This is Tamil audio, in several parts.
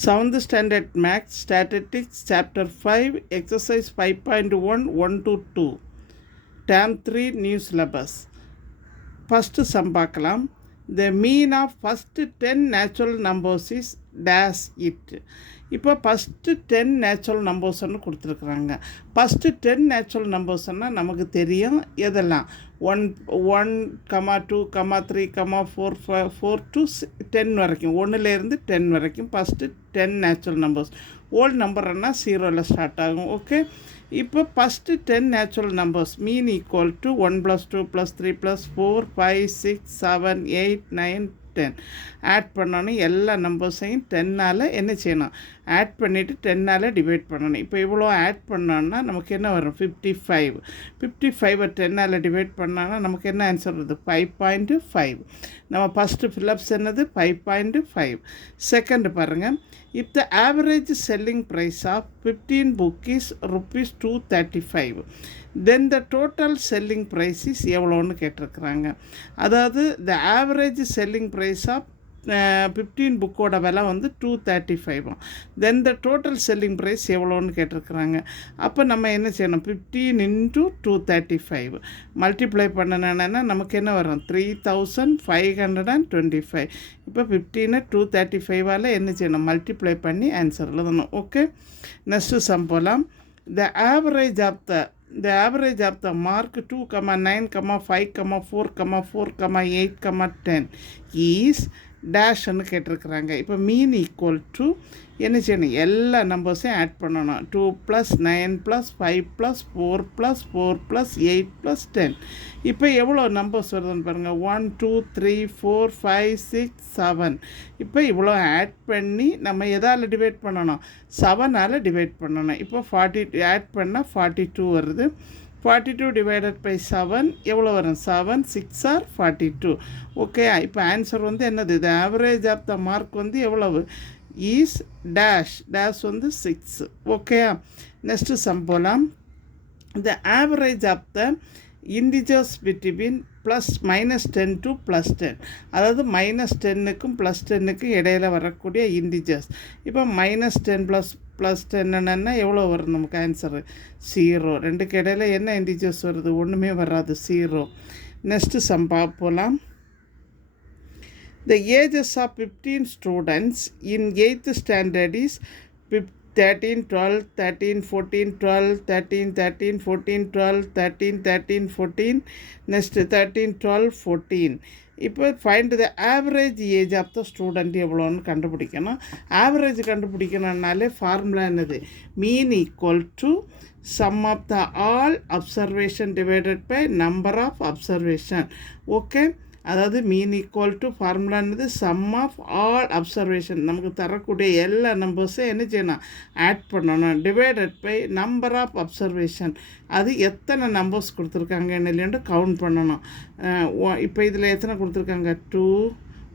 7th Standard Maths Statistics Chapter 5 Exercise 5.1 1 to 2 Term 3 New Syllabus. First sum பார்க்கலாம். The mean of first 10 natural numbers is dash it. இப்போ ஃபஸ்ட்டு 10 நேச்சுரல் நம்பர்ஸ்ன்னு கொடுத்துருக்குறாங்க. ஃபஸ்ட்டு 10 நேச்சுரல் நம்பர்ஸ்னால் நமக்கு தெரியும் எதெல்லாம் 1, 2, 3, 4 to 10 வரைக்கும், 1லேருந்து 10 வரைக்கும் ஃபஸ்ட்டு 10 நேச்சுரல் நம்பர்ஸ். ஓல்டு நம்பர்னா 0ல் ஸ்டார்ட் ஆகும். ஓகே, இப்போ first 10 natural numbers mean equal to 1 + 2 + 3 + 4 5 6 7 8 9 10 add பண்ணணும். எல்லா நம்பர்ஸையும் 10ஆல் என்ன செய்யணும், ஆட் பண்ணிவிட்டு 10ஆல் டிவைட் பண்ணணும். இப்போ இவ்வளோ ஆட் பண்ணோன்னா நமக்கு என்ன வரும், 55. 55 10ஆல் டிவைட் பண்ணோன்னா நமக்கு என்ன ஆன்சர் வருது, 5.5. நம்ம ஃபஸ்ட்டு ஃபில்லப்ஸ் என்னது 5.5. செகண்ட் பாருங்கள், if the average selling price of 15 book is ₹235, then the total selling price is எவ்வளோன்னு கேட்டிருக்கிறாங்க. அதாவது the average selling price of 15 புக்கோட விலை வந்து 235, then the total selling price எவ்வளோன்னு கேட்டிருக்கிறாங்க. அப்போ நம்ம என்ன செய்யணும், 15 × 235 மல்டிப்ளை பண்ணணுன்னா நமக்கு என்ன வரும், 3525. இப்போ 15 235ஆல் என்ன செய்யணும், மல்டிப்ளை பண்ணி ஆன்சர் எழுதணும். ஓகே, நெக்ஸ்ட்டு சம் போகலாம். The average of the mark 2, 9, 5, 4, 4, 8, 10 is டேஷ்ன்னு கேட்டிருக்கிறாங்க. இப்போ மீன் ஈக்குவல் டு என்ன செய்யணும், எல்லா நம்பர்ஸையும் ஆட் பண்ணணும். 2 + 9 + 5 + 4 + 4 + 8 + 10. இப்போ எவ்வளோ நம்பர்ஸ் வருதுன்னு பாருங்கள், 1 2 3 4 5 6 7. இப்போ இவ்வளோ ஆட் பண்ணி நம்ம எதால் டிவைட் பண்ணணும், 7ஆல் டிவைட் பண்ணணும். இப்போ 40 ஆட் பண்ணால் 42 வருது. 42 டிவைடட் பை 7 எவ்வளோ வரும், 7 6 ஆர் 42. ஓகே, இப்போ ஆன்சர் வந்து என்னது, இது ஆவரேஜ் ஆஃப் த மார்க் வந்து எவ்வளவு ஈஸ் டேஷ் வந்து 6. ஓகே, நெக்ஸ்ட்டு சம் போகலாம். The average of the integers between -10 to +10, அதாவது -10க்கும் +10க்கும் இடையில் வரக்கூடிய இன்டிஜர்ஸ். இப்போ -10 + 10 எவ்வளோ வரும் நமக்கு ஆன்சரு, 0. ரெண்டுக்கு இடையில் என்ன இன்டிஜர்ஸ் வருது, ஒன்றுமே வராது, 0. நெக்ஸ்ட்டு சம் போகலாம். The ages of 15 students in 8th standard is 13, 12, 13, 14, 12, 13, 13, 14, 12, 13, 13, 14, next 13, 12, 14. இப்போ find the average age of the student எவ்வளோன்னு கண்டுபிடிக்கணும். ஆவரேஜ் கண்டுபிடிக்கணுன்னாலே ஃபார்முலா என்னது, mean equal to sum of the all observation divided by number of observation. Okay, அதாவது மீன் ஈக்குவல் டு ஃபார்முலானது சம் ஆஃப் ஆல் அப்சர்வேஷன், நமக்கு தரக்கூடிய எல்லா நம்பர்ஸையும் என்ன செய்யணும், ஆட் பண்ணணும், divided by number of observation. அது எத்தனை நம்பர்ஸ் கொடுத்துருக்காங்கன்னு இல்லைன்ட்டு கவுண்ட் பண்ணணும். இப்போ இதில் எத்தனை கொடுத்துருக்காங்க, 2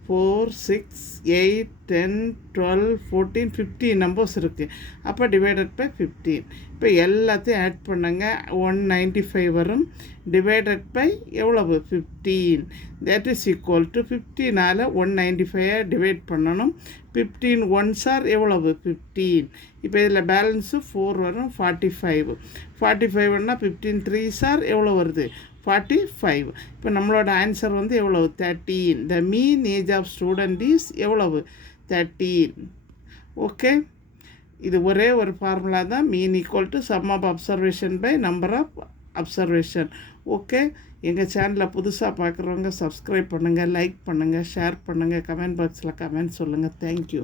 4 6 8 10 12 14 15 நம்பர்ஸ் இருக்குது. அப்போ டிவைடட் பை 15. இப்போ எல்லாத்தையும் ஆட் பண்ணுங்க, 195 வரும். டிவைடட் பை எவ்வளவு, 15. தட் இஸ் ஈக்குவல் டு 15ஆல் 195 டிவைட் பண்ணணும். 15 1s ஆர் எவ்வளவு, 15. இப்போ இதில் பேலன்ஸு 4 வரும், 45. 45ன்னா 15 3s ஆர் எவ்வளோ வருது, 45. இப்போ நம்மளோட ஆன்சர் வந்து எவ்வளவு, 13. The mean age of student is எவ்வளவு, 13. ஓகே, இது ஒரே ஒரு ஃபார்முலா தான், mean equal to sum of observation by number of observation. Okay, எங்கள் சேனலில் புதுசாக பார்க்குறவங்க சப்ஸ்கிரைப் பண்ணுங்கள், லைக் பண்ணுங்கள், ஷேர் பண்ணுங்கள், கமெண்ட் பாக்ஸில் கமெண்ட் சொல்லுங்கள். தேங்க்யூ.